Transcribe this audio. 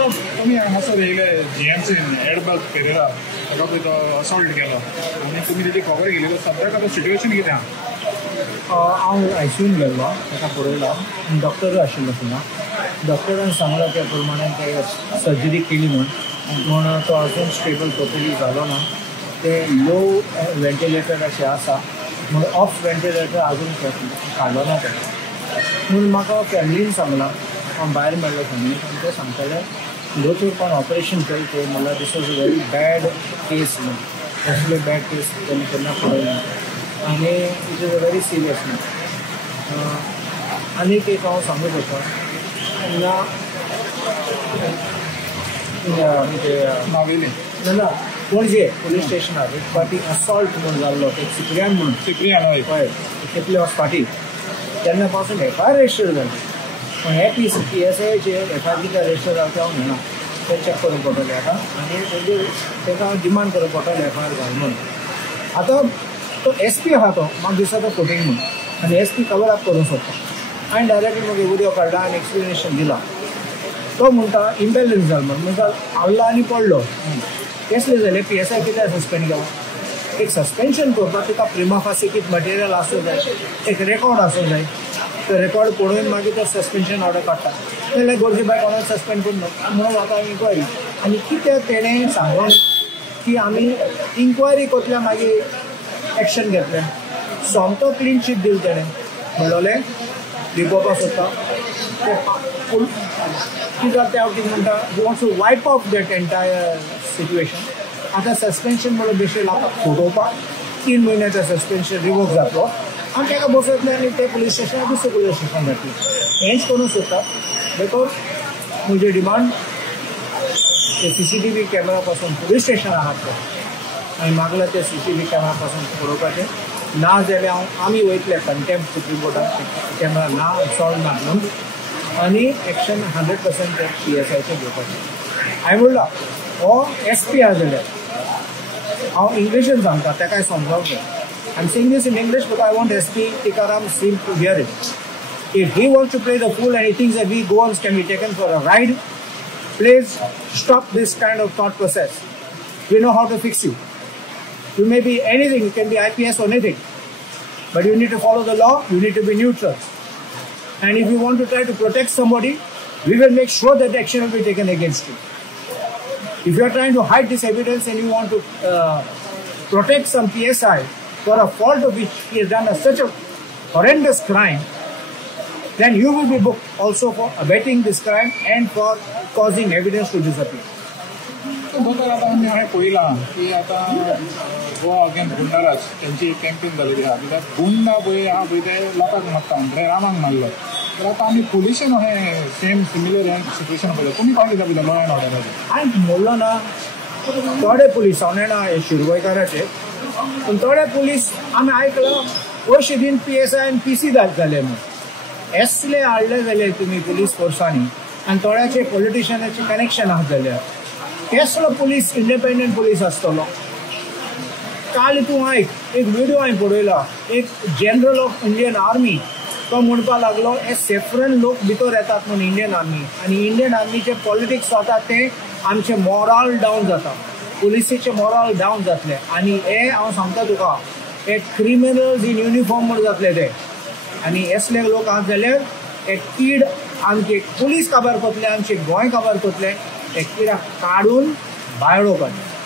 So तुम्ही हांगासर येयले GMCन एडबर्ग पेरेरा ताका पळय तो असॉल्ट केलो आनी तुमी तेजी खबर घेयली सद्याक आतां सिट्युएशन कितें आहा? हांव ICUन गेल्लो ताका पळयलो डॉक्टर आशिल्लो थिंगा डॉक्टरान सांगलो त्या प्रमाणे ते सर्जरी केली म्हूण तो अजून स्टेबल टोटली जालो ना ते लो वेंटिलेटर अशें आसा म्हूण ऑफ वेंटिलेटर अजून काडलो ना ताका म्हणून म्हाका फॅमिलीन सांगलां हांव भायर मेळ्ळो फॅमिलीन आनी ते सांगताले दोतोर कोण ऑपरेशन केलें ते म्हणल्यार this was a very bad case म्हणून असले बॅड केस तेणी केन्ना पळयना आनी it is a very serious म्हणून आनीक एक हांव सांगूंक सोदतां नावेली ना पणजे पुलीस स्टेशनार एक फावटी असॉल्ट म्हणून जाल्लो एक सिप्रियान म्हणून हय तितले फावटी तेन्ना पासून FIR रजिस्टर जाली पूण हे PSIचे FIR कितें रजिस्टर जाता ते हांव म्हणना ते चॅक करूंक पडटलें आतां आनी ताका डिमांड करप पडटलें FIR घाल म्हणून आतां तो SP आहा तो म्हाका दिसता तो फोटींग म्हणून आनी SP कवर अप करूंक सोदता हांवें डायरेक्टली म्हाका विडियो काडला आनी एक्सप्लेनेशन दिलां तो म्हणटा इम्बेलन्स जाल म्हणून म्हणटा हाडला आनी पडलो कसले जालें PSI कित्याक सस्पेंड केलो एक सस्पेन्शन करपाक तुका प्रिमा फासी कितें मटेरियल आसूंक जाय एक रेकॉर्ड आसूंक जाय तो रेकॉर्ड पळोवन मागीर तो सस्पेन्शन ऑर्डर काडटा जाल्यार गरजे भायर कोणाक सस्पेंड करूं म्हणून आतां इन्क्वायरी आनी कितें तेणें सांगून की आमी इन्क्वायरी कोतल्या मागीर एक्शन घेतलें सोमतो क्लीन शीट दिलें तेणें म्हणलोलें लिपोवपाक सोदता कितें जाता हांव कितें म्हणटा you want to wipe off that entire situation आतां सस्पेन्शन म्हणून बेशेन आतां फोटोवपाक 3 म्हयन्याचो सस्पेन्शन रिवोक जातलो आनी ताका बसयतले आनी ते पुलीस स्टेशनार दुसरें पुलीस स्टेशन घातलें हेंच करूंक सोदता बिकॉज म्हजें डिमांड ते CCTV कॅमेरा पासून पुलीस स्टेशनार आहात ते हांवें मागला ते CCTV कॅमेरा पासून पळोवपाचें ना जाल्यार आमी वयतले कंटेम्प्ट सुप्रीम कोर्टाक कॅमेरा ना सॉल्व ना म्हणून आनी एक्शन 100% PSIचें घेवपाचें हांवें म्हणलां हो SP आहा जाल्यार हांव इंग्लिशीन सांगता ताकाय समजावंक जाय I am saying this in English but I want SP Tikaram Singh to hear it. If he wants to play the fool and he thinks that we Goans can be taken for a ride, please stop this kind of thought process. We know how to fix you. You may be anything, you can be IPS or anything, but you need to follow the law, you need to be neutral. And if you want to try to protect somebody, we will make sure that the action will be taken against you. If you are trying to hide this evidence and you want to protect some PSI for a fault of which he has done such a horrendous crime, then you will be booked also for abetting this crime and for causing evidence to disappear. दोतोर आतां आमी हांवें पळयलां की आतां Goa against goonda raj तेंची campaign जालेली आहा कित्याक गुंडा पळय आहा पळय ते लोकांक मारता म्हणजे रामांक मारलो तर आतां आमी पुलिशेन अशें सेम सिमिलर हें सिट्युएशन पळयलें तुमी काय दिता पळय लॉ एंड ऑर्डराचेर हांवें म्हणलो ना थोडे पुलीस हांव नेणा हे शिरवयकाराचे पूण थोडे पुलीस आमी आयकलां पयशे दिवन PSI आनी PC जाले म्हूण असले हाडले जाल्यार तुमी पुलीस फोर्सांनी आनी थोड्याचे पॉलिटिशियनाचे कनेक्शन आहा जाल्यार कसलो पुलीस इंडिपेंडंट पुलीस आसतलो काल तूं आयक एक व्हिडिओ हांवें पळयला एक जनरल ऑफ इंडियन आर्मी तो म्हणपाक लागलो हे सेफ्रन लोक भितर येतात म्हणून इंडियन आर्मी आनी इंडियन आर्मीचे पॉलिटिक्स जाता ते आमचे मॉरल डावन जाता पुलिसेचे मॉरल डावन जातले आनी हे हांव सांगता तुका हे क्रिमिनल्स इन युनिफॉर्म म्हूण जातले ते आनी असले लोक आहात जाल्यार हे कीड आमचे पुलीस काबार करतले आमचे गोंय काबार करतले हे कित्याक काडून भायर उडोवपाचें